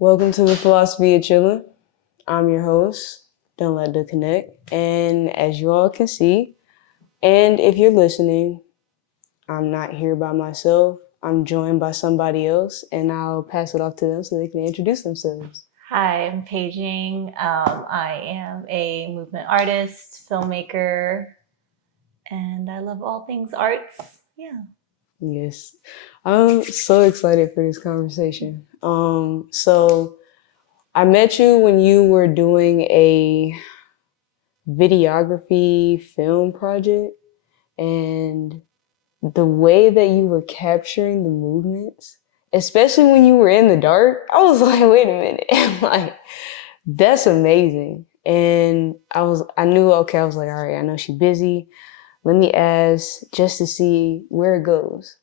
Welcome to the Philosophy of Chillin. I'm your host, Don't Let the Connect. And as you all can see, and if you're listening, I'm not here by myself. I'm joined by somebody else, and I'll pass it off to them so they can introduce themselves. Hi, I'm Paging. I am a movement artist, filmmaker, and I love all things arts. Yeah. Yes. I'm so excited for this conversation. So I met you when you were doing a videography film project, and the way that you were capturing the movements, especially when you were in the dark, I was like, wait a minute. Like, that's amazing. And I knew, okay, I was like, all right, I know she's busy. Let me ask just to see where it goes.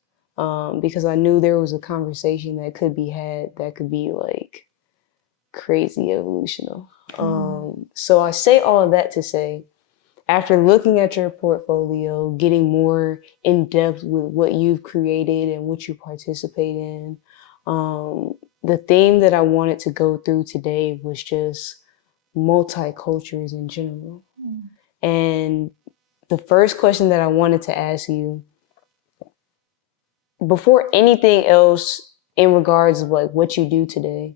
Because I knew there was a conversation that could be had that could be like crazy evolutional. So I say all of that to say, after looking at your portfolio, getting more in depth with what you've created and what you participate in, the theme that I wanted to go through today was just multicultures in general. And the first question that I wanted to ask you, before anything else in regards of like what you do today,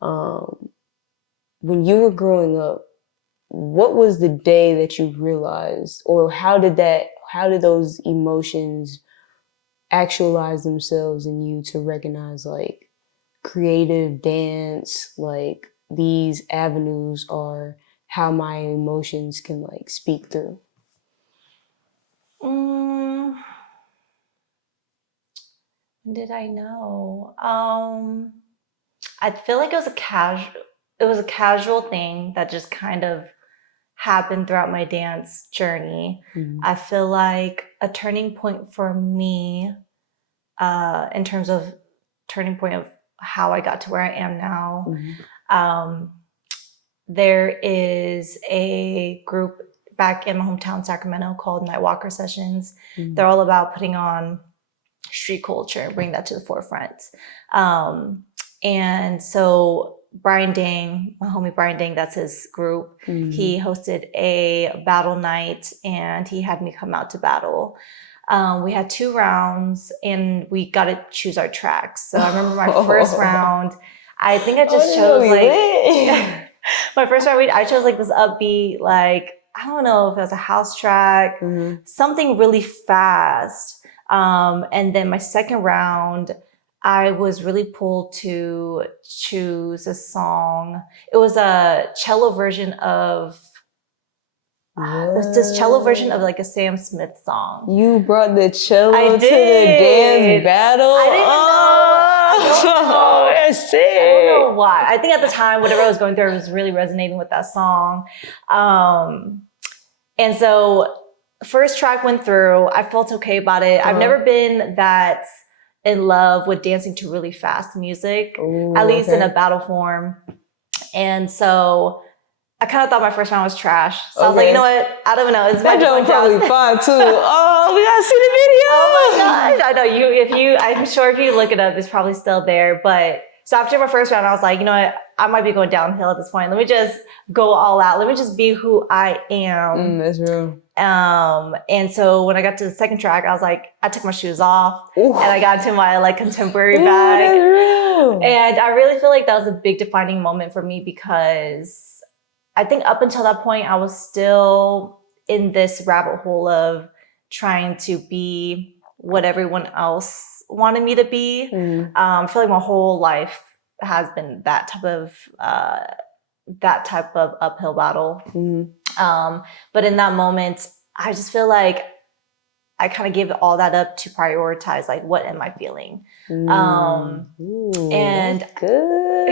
when you were growing up, what was the day that you realized, or how did those emotions actualize themselves in you to recognize like creative dance, like these avenues are how my emotions can like speak through? When did I know? I feel like it was a casual thing that just kind of happened throughout my dance journey. Mm-hmm. I feel like a turning point for me, in terms of turning point of how I got to where I am now. Mm-hmm. There is a group back in my hometown, Sacramento, called Nightwalker Sessions. Mm-hmm. They're all about putting on street culture and bring that to the forefront. And so Brian Dang, my homie Brian Dang, that's his group. Mm-hmm. He hosted a battle night and he had me come out to battle. We had 2 rounds and we got to choose our tracks. So I remember my first round, I think I just chose like, my first round, I chose like this upbeat, like, I don't know if it was a house track, something really fast. And then my second round, I was really pulled to choose a song. It was a cello version of, it was this cello version of like a Sam Smith song. You brought the cello to the dance battle? I didn't know. Oh, that's sick. I don't know why. I think at the time, whatever I was going through, I was really resonating with that song. And so first track went through. I felt okay about it. I've never been that in love with dancing to really fast music, at least in a battle form. And so I kind of thought my first round was trash. So I was like, you know what? I don't know. It's that joke probably fine too. Oh, we gotta see the video. Oh my gosh. I know I'm sure if you look it up, it's probably still there. But so after my first round, I was like, you know what? I might be going downhill at this point. Let me just go all out. Let me just be who I am. That's real. And so when I got to the second track, I was like, I took my shoes off and I got into my like contemporary bag. That's real. And I really feel like that was a big defining moment for me because I think up until that point, I was still in this rabbit hole of trying to be what everyone else wanted me to be. I feel like my whole life has been that type of uphill battle. But in that moment, I just feel like I kind of gave all that up to prioritize, like, what am I feeling? And that's good.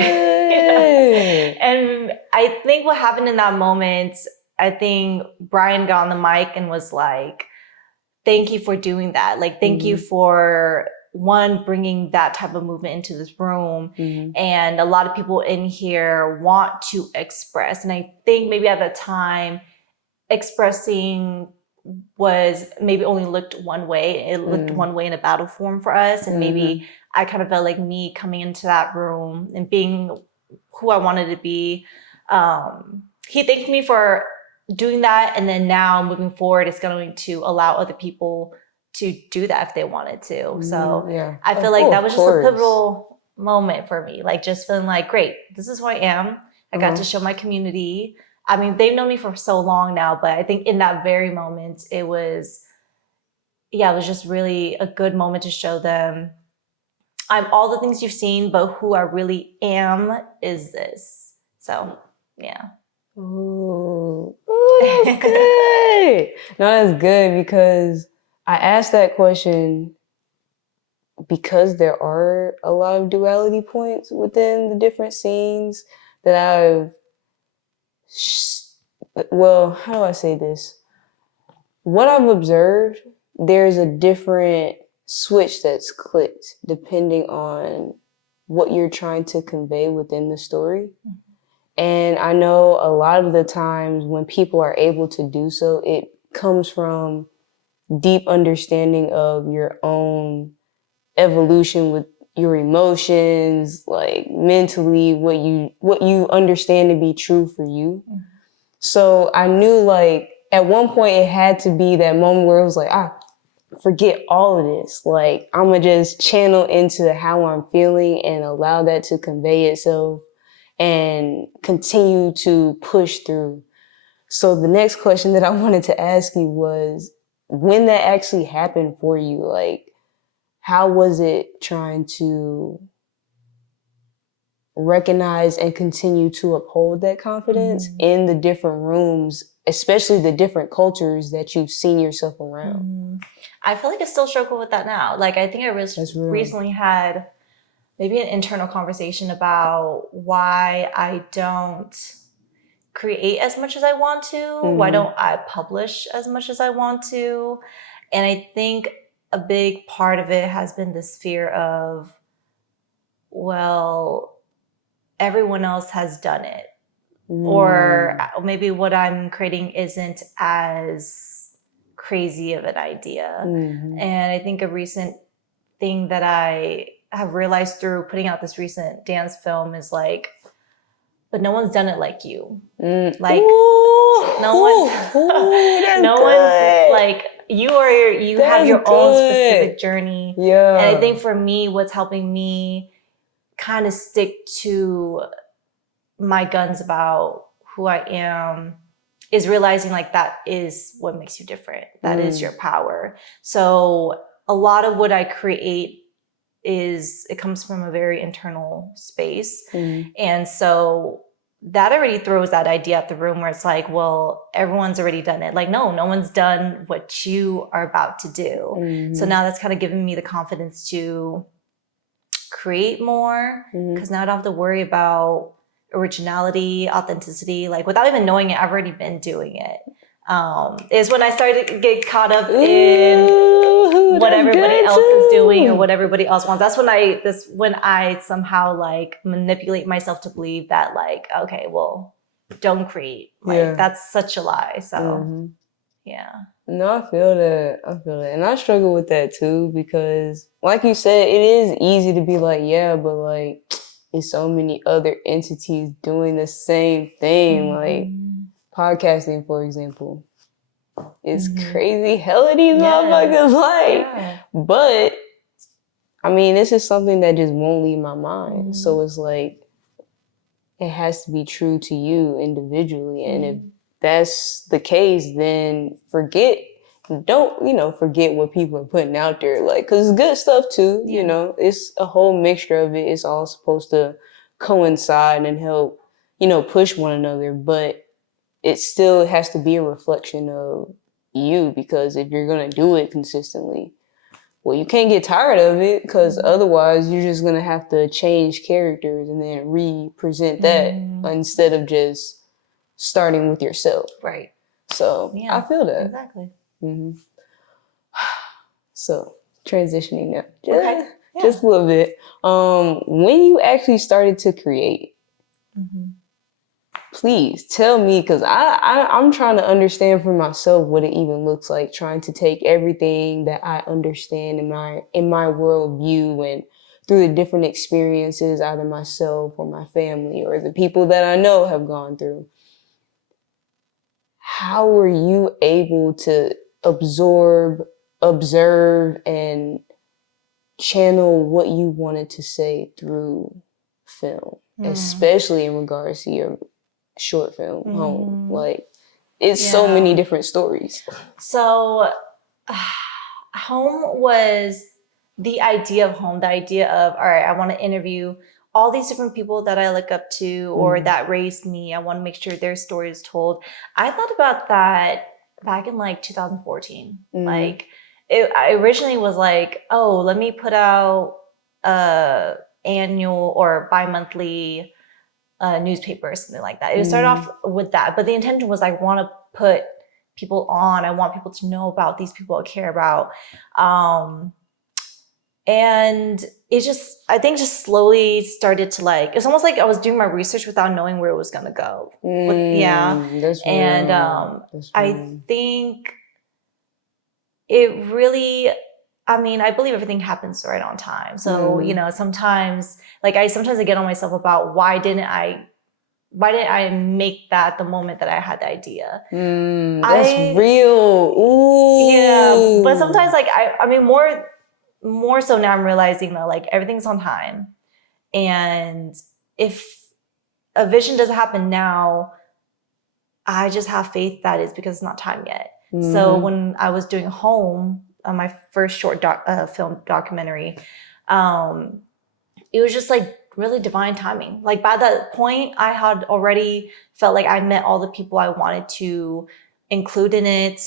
And I think what happened in that moment, I think Brian got on the mic and was like, thank you for doing that. Like, thank you for bringing that type of movement into this room. And a lot of people in here want to express. And I think maybe at the time, expressing was maybe only looked one way. It looked one way in a battle form for us. And maybe I kind of felt like me coming into that room and being who I wanted to be. He thanked me for doing that, and then now moving forward, it's going to allow other people to do that if they wanted to. So Yeah. I feel like that Of was just a course. pivotal moment for me. Like just feeling like, great, this is who I am. I got to show my community. I mean, they've known me for so long now, but I think in that very moment, it was just really a good moment to show them I'm all the things you've seen, but who I really am is this. So, yeah. Ooh, that's good. No, that's good because I asked that question because there are a lot of duality points within the different scenes that well, how do I say this? What I've observed, there's a different switch that's clicked depending on what you're trying to convey within the story. And I know a lot of the times when people are able to do so, it comes from deep understanding of your own evolution with your emotions, like mentally, what you understand to be true for you. So I knew like at one point it had to be that moment where it was like, forget all of this. Like I'm gonna just channel into how I'm feeling and allow that to convey itself and continue to push through. So the next question that I wanted to ask you was when that actually happened for you, like how was it trying to recognize and continue to uphold that confidence in the different rooms, especially the different cultures that you've seen yourself around? I feel like I still struggle with that now. Like I think I recently had maybe an internal conversation about why I don't create as much as I want to. Why don't I publish as much as I want to? And I think a big part of it has been this fear of, well, everyone else has done it. Or maybe what I'm creating isn't as crazy of an idea. And I think a recent thing that I have realized through putting out this recent dance film is like, but no one's done it like you. Like no one's like you have your own specific journey. Yeah. And I think for me, what's helping me kind of stick to my guns about who I am is realizing like that is what makes you different. That is your power. So a lot of what I create it comes from a very internal space. And so that already throws that idea out the room where it's like, well, everyone's already done it. Like, no one's done what you are about to do. So now that's kind of given me the confidence to create more because now I don't have to worry about originality, authenticity. Like without even knowing it, I've already been doing it. Is when I started to get caught up in what everybody else is doing or what everybody else wants. That's when I somehow like manipulate myself to believe that like, okay, well, don't create. Like that's such a lie. So yeah. No, I feel that. And I struggle with that too because like you said, it is easy to be like, yeah, but like there's so many other entities doing the same thing. Like podcasting, for example. It's crazy hell of these motherfuckers like. But I mean, this is something that just won't leave my mind. So it's like it has to be true to you individually. And if that's the case, then don't forget what people are putting out there. Like, cause it's good stuff too, you know, it's a whole mixture of it. It's all supposed to coincide and help, push one another, but it still has to be a reflection of you because if you're going to do it consistently, well, you can't get tired of it because otherwise you're just going to have to change characters and then re-present that instead of just starting with yourself. Right. So I feel that. Exactly. So transitioning now, just a little bit. When you actually started to create, please tell me, because I'm trying to understand for myself what it even looks like, trying to take everything that I understand in my worldview and through the different experiences either myself or my family or the people that I know have gone through. How were you able to absorb, observe, and channel what you wanted to say through film, especially in regards to your short film, Home? Like, it's so many different stories. So, Home was the idea of Home, the idea of, all right, I want to interview all these different people that I look up to or that raised me. I want to make sure their story is told. I thought about that back in like 2014. Like, I originally was like, oh, let me put out annual or bi-monthly newspaper or something like that. It started off with that, but the intention was I want to put people on. I want people to know about these people I care about. And it just, I think just slowly started to like, it's almost like I was doing my research without knowing where it was going to go. That's and I think it really, I mean, I believe everything happens right on time. So, you know, sometimes like sometimes I get on myself about why didn't I make that the moment that I had the idea? That's real. Ooh. Yeah. But sometimes like, I mean, more so now I'm realizing that like everything's on time. And if a vision doesn't happen now, I just have faith that it's because it's not time yet. So when I was doing Home, my first short film documentary, it was just like really divine timing. Like by that point, I had already felt like I met all the people I wanted to include in it.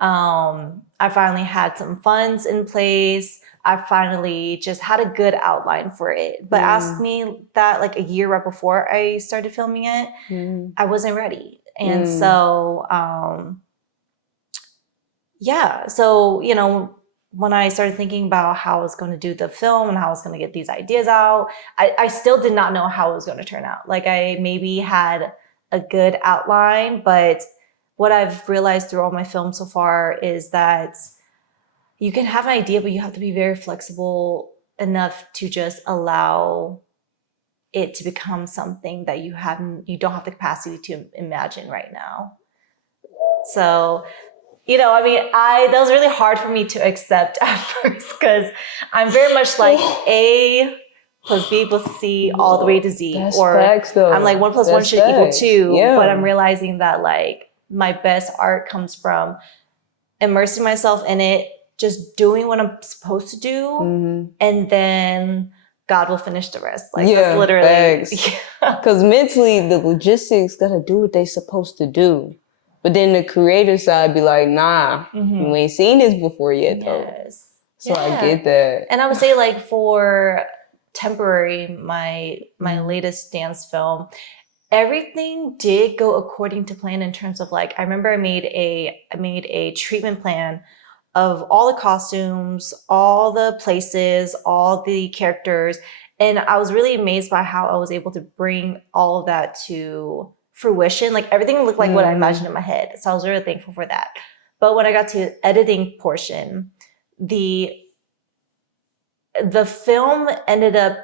I finally had some funds in place. I finally just had a good outline for it. But asked me that like a year right before I started filming it, I wasn't ready. And so, so, you know, when I started thinking about how I was going to do the film and how I was going to get these ideas out, I still did not know how it was going to turn out. Like I maybe had a good outline, but what I've realized through all my films so far is that you can have an idea, but you have to be very flexible enough to just allow it to become something that you don't have the capacity to imagine right now. So, you know, I mean, that was really hard for me to accept at first because I'm very much like A plus B plus C all the way to Z. That's facts, though. I'm like 1 plus 1 should equal 2. But I'm realizing that like my best art comes from immersing myself in it, just doing what I'm supposed to do, and then God will finish the rest. Like that's literally. Because mentally, the logistics gotta do what they supposed to do. But then the creative side be like, nah, you ain't seen this before yet, though. So I get that. And I would say like for Temporary, my latest dance film, everything did go according to plan in terms of like, I remember I made a treatment plan of all the costumes, all the places, all the characters. And I was really amazed by how I was able to bring all of that to fruition. Like everything looked like what I imagined in my head. So I was really thankful for that. But when I got to the editing portion, the film ended up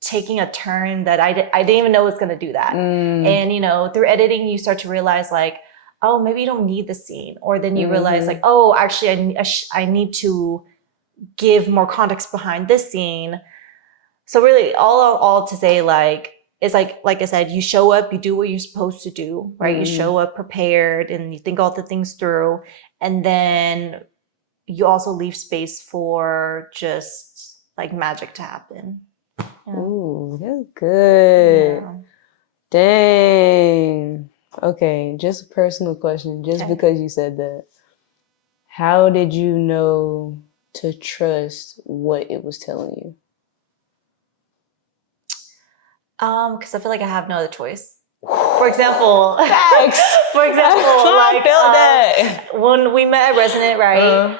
taking a turn that I didn't even know it was going to do that. And, you know, through editing, you start to realize like, oh, maybe you don't need the scene. Or then you realize like, oh, actually I need to give more context behind this scene. So really all to say like, it's like I said, you show up, you do what you're supposed to do, right? You show up prepared and you think all the things through. And then you also leave space for just like magic to happen. Yeah. Ooh, that's good. Yeah. Dang. Okay, just a personal question, just because you said that. How did you know to trust what it was telling you? Because I feel like I have no other choice. For example, facts. For example, like that. When we met at Resonant, right?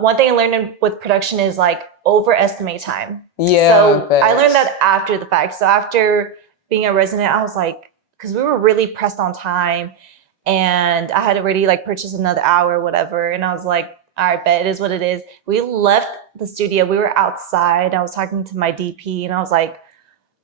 One thing I learned with production is like overestimate time. Yeah. So facts. I learned that after the fact. So after being at Resonant, I was like, because we were really pressed on time, and I had already like purchased another hour or whatever, and I was like, all right, bet it is what it is. We left the studio. We were outside. I was talking to my DP and I was like,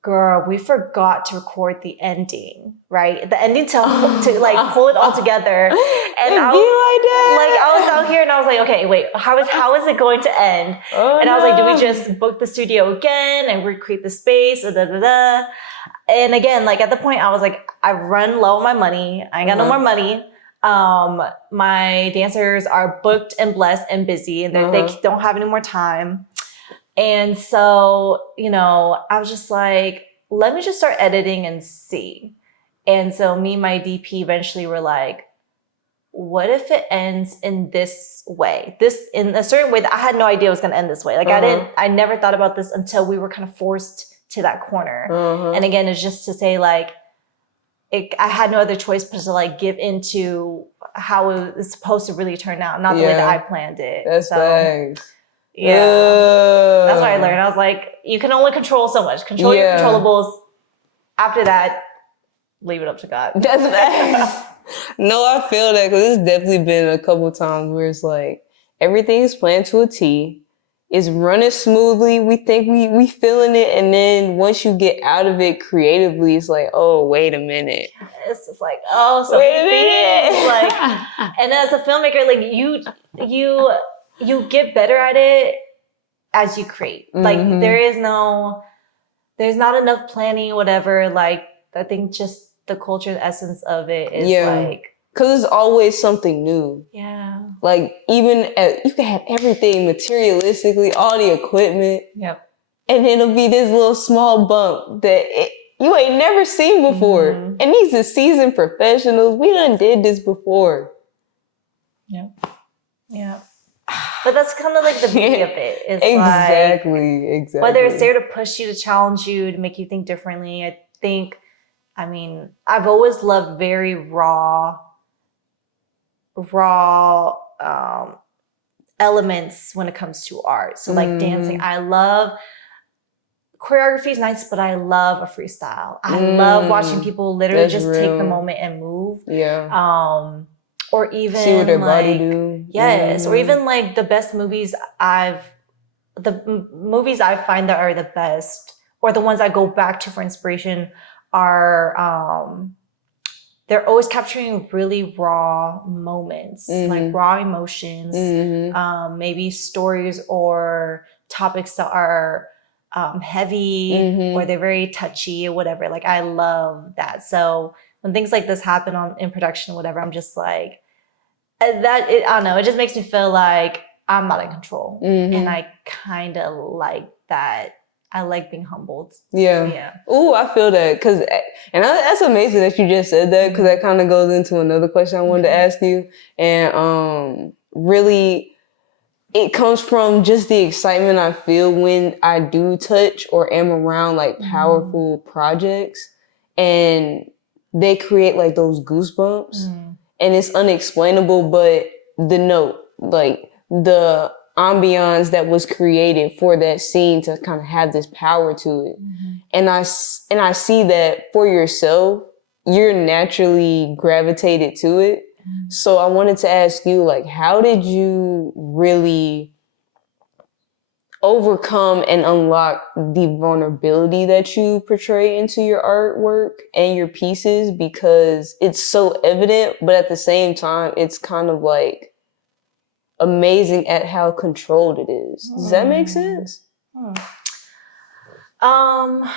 girl, we forgot to record the ending, right? The ending to like pull it all together. And I was out here and I was like, okay, wait, how is it going to end? And I was like, do we just book the studio again and recreate the space? And again, like at the point I was like, I run low on my money. I ain't got no more money. My dancers are booked and blessed and busy and they don't have any more time. And so, you know, I was just like, let me just start editing and see. And so me and my DP eventually were like, what if it ends in this way? This in a certain way that I had no idea it was going to end this way. Like I never thought about this until we were kind of forced to that corner. And again, it's just to say like, I had no other choice but to like give into how it was supposed to really turn out, not the way that I planned it. That's thanks. Yeah. That's what I learned. I was like, you can only control so much. Control your controllables. After that, leave it up to God. That's facts. No, I feel that because it's definitely been a couple times where it's like everything's planned to a T. It's running smoothly. We think we feeling it. And then once you get out of it creatively, it's like, oh, wait a minute. It's just like, oh, so wait a minute. Like, and as a filmmaker, like you get better at it as you create. Like there's not enough planning, whatever. Like I think just the culture, the essence of it is like, because it's always something new. Yeah. Like even you can have everything materialistically, all the equipment. Yep. And it'll be this little small bump that you ain't never seen before. And these are seasoned professionals. We done did this before. Yeah. Yeah. But that's kind of like the beauty of it. It's exactly. Whether it's there to push you, to challenge you, to make you think differently. I've always loved very raw elements when it comes to art. So like dancing, I love choreography is nice, but I love a freestyle. I love watching people literally take the moment and move. Yeah. Or even see what their body do. Yes. Or even like the best movies movies I find that are the best, or the ones I go back to for inspiration are they're always capturing really raw moments, like raw emotions, maybe stories or topics that are heavy or they're very touchy or whatever. Like I love that. So when things like this happen in production, whatever, I'm just like, I don't know, it just makes me feel like I'm not in control. And I kind of like that. I like being humbled. Yeah. Ooh, I feel that. That's amazing that you just said that, because that kind of goes into another question I wanted to ask you. And really, it comes from just the excitement I feel when I do touch or am around like powerful projects, and they create like those goosebumps. And it's unexplainable, but the note, like the ambiance that was created for that scene to kind of have this power to it. And I see that for yourself, you're naturally gravitated to it. So I wanted to ask you, like, how did you really overcome and unlock the vulnerability that you portray into your artwork and your pieces? Because it's so evident, but at the same time, it's kind of like amazing at how controlled it is. Does that make sense? Ask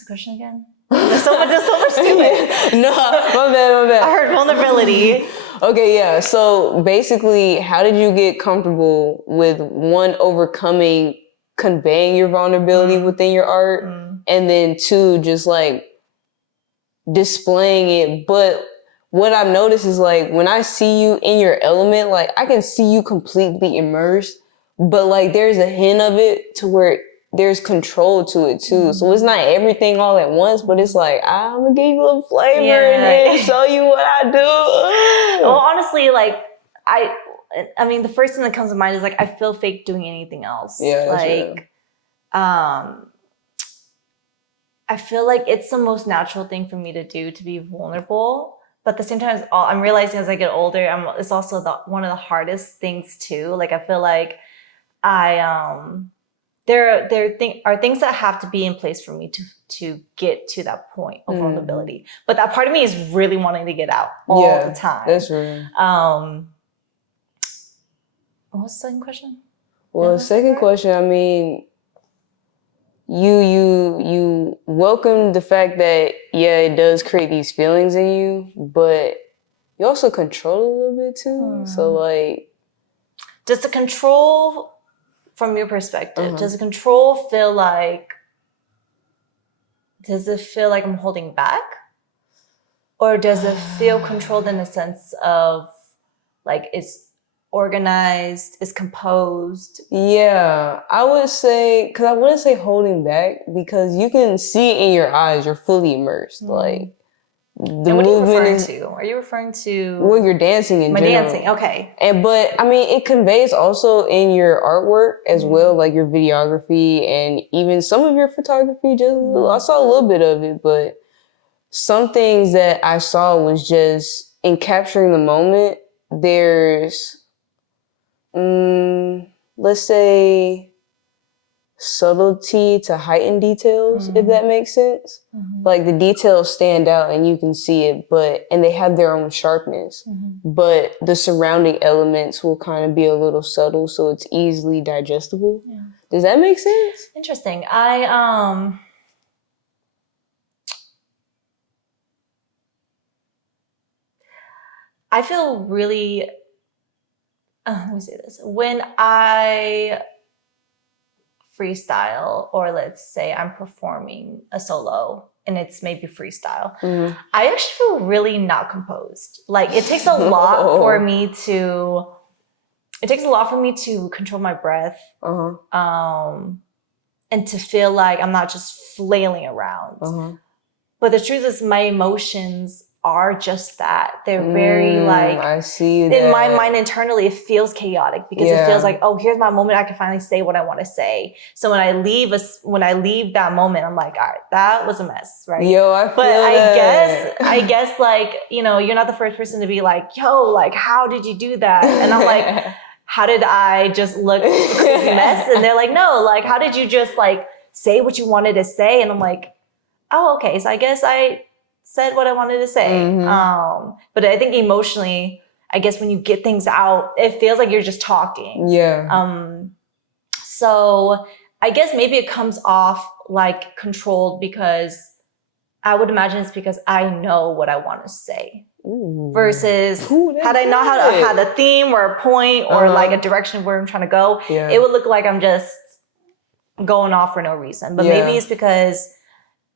the question again. There's so much to it. No, my bad. I heard vulnerability. Okay, yeah. So basically, how did you get comfortable with one, overcoming, conveying your vulnerability within your art, and then two, just like displaying it? But what I've noticed is like when I see you in your element, like I can see you completely immersed, but like there's a hint of it to where there's control to it too. So it's not everything all at once, but it's like, I'm gonna give you a little flavor and then show you what I do. Well, honestly, like I mean, the first thing that comes to mind is like, I feel fake doing anything else. Yeah, like, I feel like it's the most natural thing for me to do, to be vulnerable. but at the same time, I'm realizing as I get older, it's also one of the hardest things too. Like I feel like there are things that have to be in place for me to get to that point of vulnerability. But that part of me is really wanting to get out all the time. That's real. What was the second question? Well, second question, I mean, you welcome the fact that, yeah, it does create these feelings in you, but you also control it a little bit too. So like, does the control, from your perspective, does the control feel like, does it feel like I'm holding back? Or does it feel controlled in the sense of like it's organized, it's composed? Yeah, I would say, because I wouldn't say holding back, because you can see in your eyes you're fully immersed. Like, and what are you referring to? Are you referring to? Well, you're dancing in general. Dancing, okay. But I mean, it conveys also in your artwork as well, like your videography and even some of your photography. I saw a little bit of it, but some things that I saw was just in capturing the moment. There's, let's say, subtlety to heightened details, if that makes sense. Like the details stand out and you can see it, and they have their own sharpness, but the surrounding elements will kind of be a little subtle, so it's easily digestible. Yeah. Does that make sense? Interesting. I feel really, let me say this. When I freestyle, or let's say I'm performing a solo and it's maybe freestyle, I actually feel really not composed. Like it takes a lot for me to control my breath, and to feel like I'm not just flailing around. But the truth is my emotions are just that. They're very like, I see that. In my mind internally, it feels chaotic because it feels like, oh, here's my moment. I can finally say what I want to say. So when I leave that moment, I'm like, all right, that was a mess, right? Yo, I feel that. I guess like, you know, you're not the first person to be like, yo, like, how did you do that? And I'm like, how did I just look a crazy mess? And they're like, no, like, how did you just like say what you wanted to say? And I'm like, oh, okay. So I guess I said what I wanted to say. But I think emotionally, I guess when you get things out, it feels like you're just talking. Yeah. So I guess maybe it comes off like controlled because I would imagine it's because I know what I want to say. Versus had I not had a theme or a point or like a direction where I'm trying to go, it would look like I'm just going off for no reason. But maybe it's because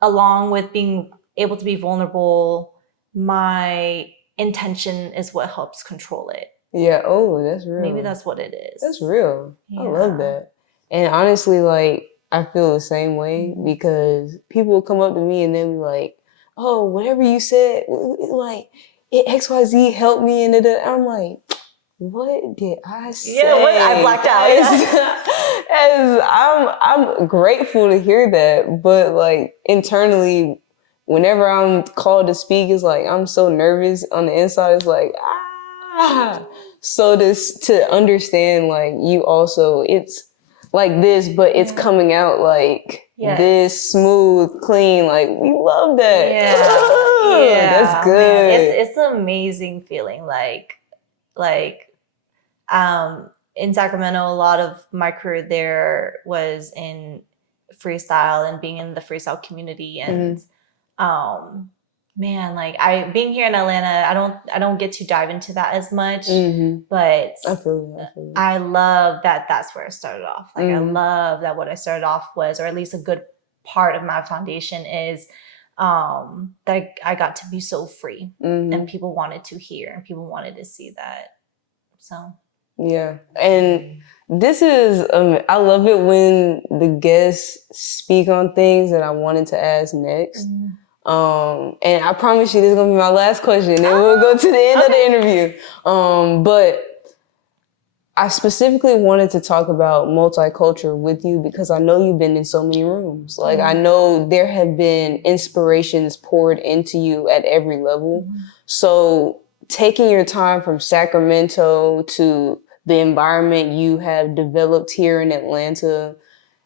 along with being able to be vulnerable, my intention is what helps control it. Yeah. Oh, that's real. Maybe that's what it is. That's real. Yeah. I love that. And honestly, like, I feel the same way because people will come up to me and they'll be like, oh, whatever you said, like, XYZ helped me. And I'm like, what did I say? Yeah, I blacked out. I'm grateful to hear that, but like internally, whenever I'm called to speak, it's like I'm so nervous. On the inside, it's like So to understand, like you also, it's like this, but it's coming out like this smooth, clean. Like we love that. Yeah, that's good. Man. It's an amazing feeling. In Sacramento, a lot of my career there was in freestyle and being in the freestyle community. And man, like being here in Atlanta, I don't get to dive into that as much. But I feel you. I love that that's where I started off. Like I love that what I started off was, or at least a good part of my foundation is that I got to be so free and people wanted to hear and people wanted to see that. So yeah. And this is, I love it when the guests speak on things that I wanted to ask next. And I promise you this is going to be my last question. Then we'll go to the end of the interview. But I specifically wanted to talk about multicultural with you because I know you've been in so many rooms. Like, I know there have been inspirations poured into you at every level. So taking your time from Sacramento to the environment you have developed here in Atlanta,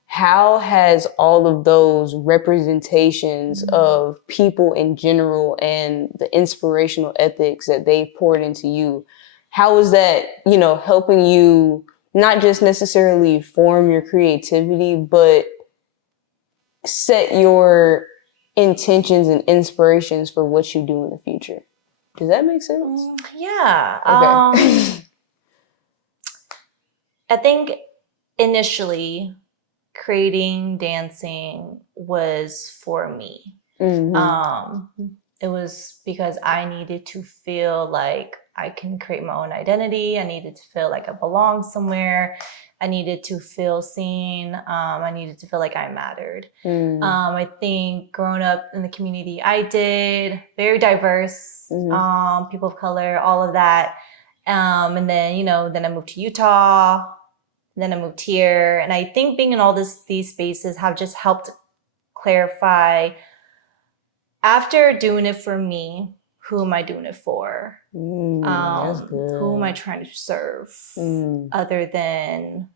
how has all of those representations of people in general and the inspirational ethics that they've poured into you, how is that, helping you not just necessarily form your creativity, but set your intentions and inspirations for what you do in the future? Does that make sense? Yeah. Okay. I think initially creating dancing was for me. It was because I needed to feel like I can create my own identity. I needed to feel like I belong somewhere. I needed to feel seen. I needed to feel like I mattered. I think growing up in the community I did, very diverse, people of color, all of that. And then, then I moved to Utah. Then I moved here. And I think being in all these spaces have just helped clarify, after doing it for me, who am I doing it for? That's good. Who am I trying to serve other than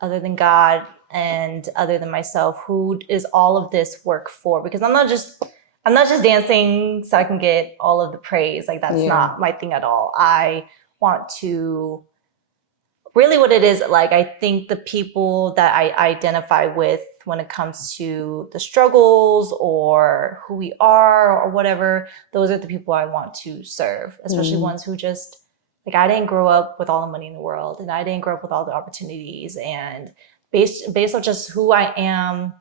God and other than myself? Who is all of this work for? Because I'm not just dancing so I can get all of the praise. Like, that's not my thing at all. I want to really, what it is, like, I think the people that I identify with when it comes to the struggles or who we are or whatever, those are the people I want to serve, especially ones who just, like, I didn't grow up with all the money in the world, and I didn't grow up with all the opportunities, and based on just who I am,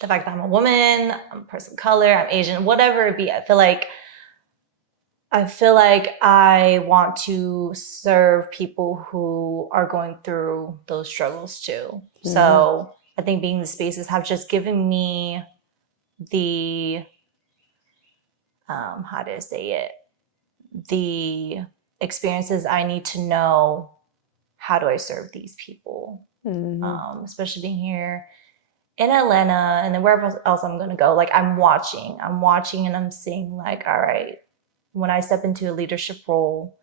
the fact that I'm a woman, I'm a person of color, I'm Asian, whatever it be, I feel like I want to serve people who are going through those struggles too. So I think being in the spaces have just given me the, how do I say it? The experiences I need to know, how do I serve these people? Especially being here in Atlanta and then wherever else I'm going to go. Like, I'm watching and I'm seeing, like, all right, when I step into a leadership role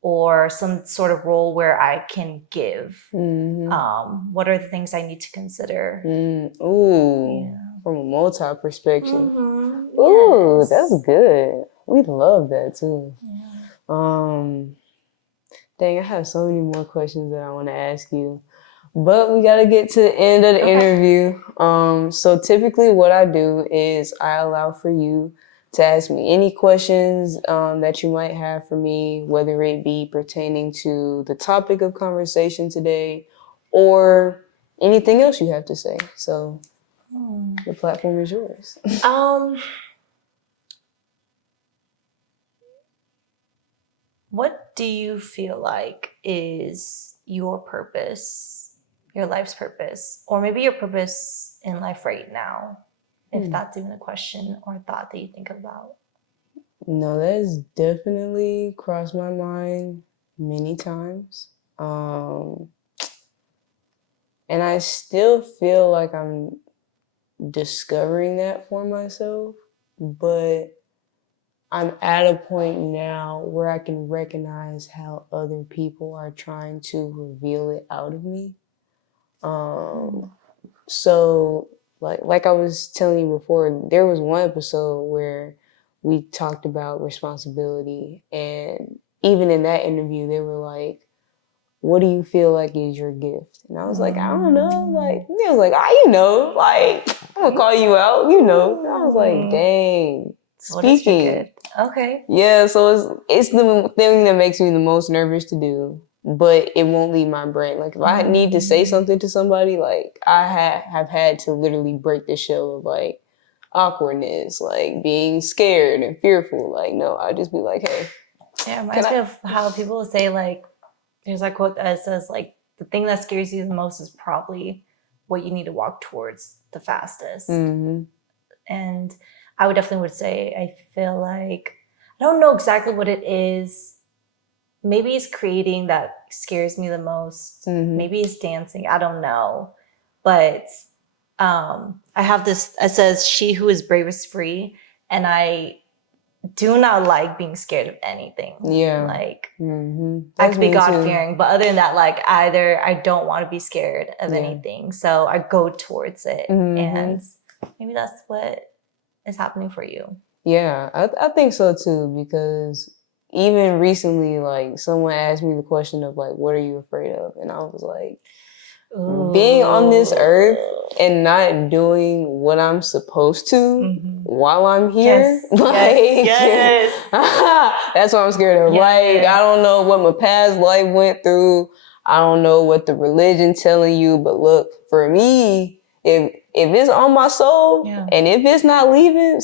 or some sort of role where I can give, what are the things I need to consider? From a multi perspective. Yes. That's good. We love that too. Dang, I have so many more questions that I want to ask you, but we got to get to the end of the interview. So typically what I do is I allow for you to ask me any questions that you might have for me, whether it be pertaining to the topic of conversation today or anything else you have to say. So the platform is yours. What do you feel like is your purpose, your life's purpose, or maybe your purpose in life right now, if that's even a question or a thought that you think about? No, that has definitely crossed my mind many times. And I still feel like I'm discovering that for myself, but I'm at a point now where I can recognize how other people are trying to reveal it out of me. So like I was telling you before, there was one episode where we talked about responsibility, and even in that interview, they were like, what do you feel like is your gift? And I was like, I don't know. Like, they was like, like, I'm gonna call you out, And I was like, dang, What is your speaking. gift? Okay. Yeah, so it's the thing that makes me the most nervous to do, but it won't leave my brain. Like, if I need to say something to somebody, like, I have had to literally break the shell of, like, awkwardness, like being scared and fearful. Like, no, I just be like, hey. Yeah, it reminds me of how people say, like, there's that quote that says, like, the thing that scares you the most is probably what you need to walk towards the fastest. And I would say, I feel like, I don't know exactly what it is maybe it's creating that scares me the most. Maybe it's dancing. I don't know. But I have this, it says, she who is brave is free. And I do not like being scared of anything. Yeah. Like, I That's could be me God too. fearing, but other than that, like, either I don't want to be scared of anything. So I go towards it. And maybe that's what is happening for you. Yeah, I think so too, because even recently, like, someone asked me the question of, like, what are you afraid of? And I was like, being on this earth and not doing what I'm supposed to while I'm here. Yes. That's what I'm scared of. Yes. Like, I don't know what my past life went through. I don't know what the religion telling you, but look, for me, if it's on my soul and if it's not leaving,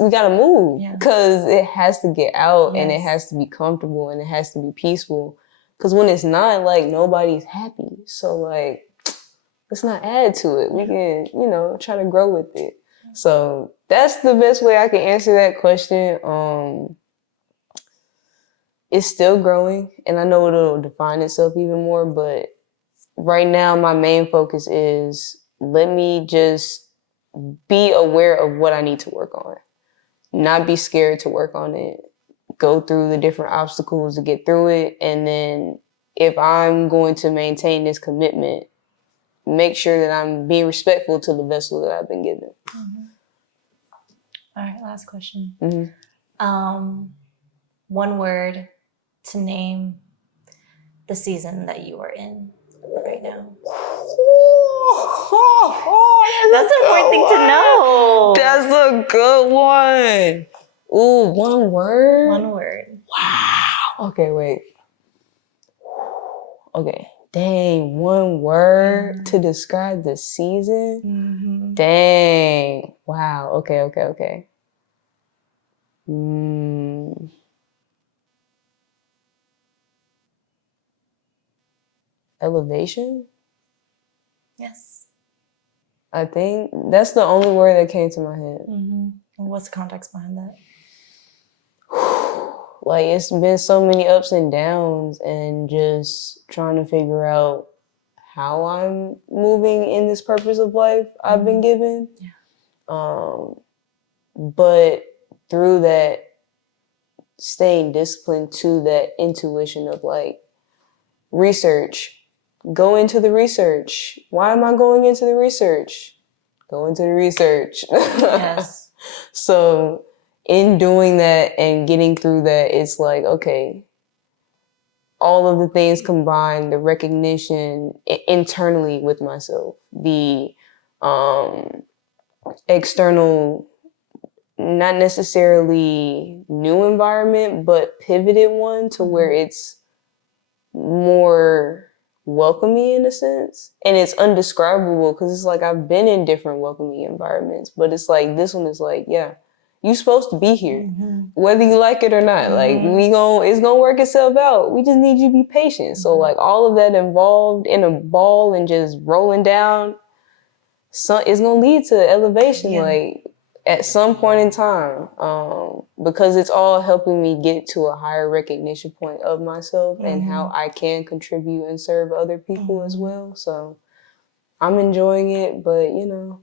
we gotta move, because it has to get out and it has to be comfortable and it has to be peaceful. Because when it's not, like, nobody's happy. So, like, let's not add to it. We can, try to grow with it. So that's the best way I can answer that question. It's still growing, and I know it'll define itself even more, but right now my main focus is, let me just be aware of what I need to work on. Not be scared to work on it. Go through the different obstacles to get through it, and then if I'm going to maintain this commitment, make sure that I'm being respectful to the vessel that I've been given. All right, last question. One word to name the season that you are in right now. That's an important thing to know. That's a good one. Ooh, one word? One word. Wow. Okay, wait. Okay. Dang, one word to describe the season? Dang. Wow. Okay. Elevation? Yes. I think that's the only word that came to my head. What's the context behind that? Like, it's been so many ups and downs, and just trying to figure out how I'm moving in this purpose of life I've been given. But through that, staying disciplined to that intuition of, like, research. Go into the research. Why am I going into the research? Go into the research. Yes. So in doing that and getting through that, it's like, okay, all of the things combined, the recognition internally with myself, the external, not necessarily new environment, but pivoted one to where it's more welcoming in a sense. And it's undescribable, because it's like, I've been in different welcoming environments, but it's like, this one is like, yeah, you're supposed to be here, whether you like it or not. Like, it's gonna work itself out. We just need you to be patient. So, like, all of that involved in a ball and just rolling down, it's gonna lead to elevation. Like, at some point in time, because it's all helping me get to a higher recognition point of myself and how I can contribute and serve other people as well. So I'm enjoying it, but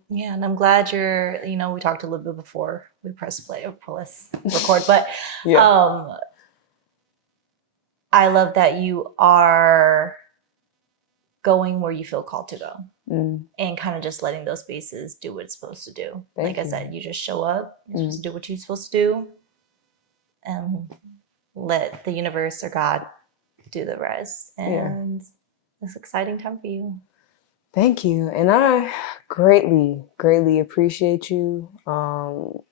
Yeah, and I'm glad we talked a little bit before we press play or press record, but I love that you are going where you feel called to go. And kind of just letting those spaces do what it's supposed to do. Like I said, you just show up, you're supposed to do what you're supposed to do, and let the universe or God do the rest. And it's an exciting time for you. Thank you. And I greatly, greatly appreciate you.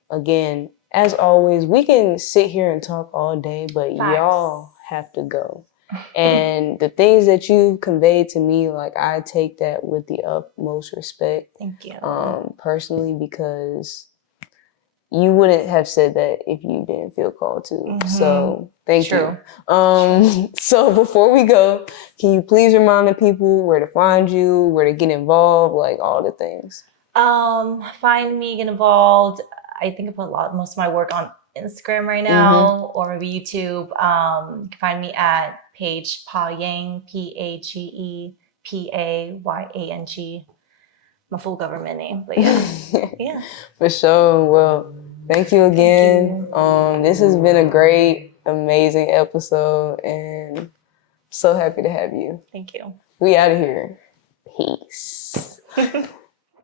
Again, as always, we can sit here and talk all day, but y'all have to go. And the things that you've conveyed to me, like, I take that with the utmost respect. Thank you. Personally, because you wouldn't have said that if you didn't feel called to. So thank you. So before we go, can you please remind the people where to find you, where to get involved, like, all the things? Find me, get involved. I think I put most of my work on Instagram right now, or maybe YouTube. You can find me at page Payang, PagePayang. My full government name, but yeah, yeah. For sure. Well, thank you again. This has been a great, amazing episode, and so happy to have you. Thank you. We out of here. Peace.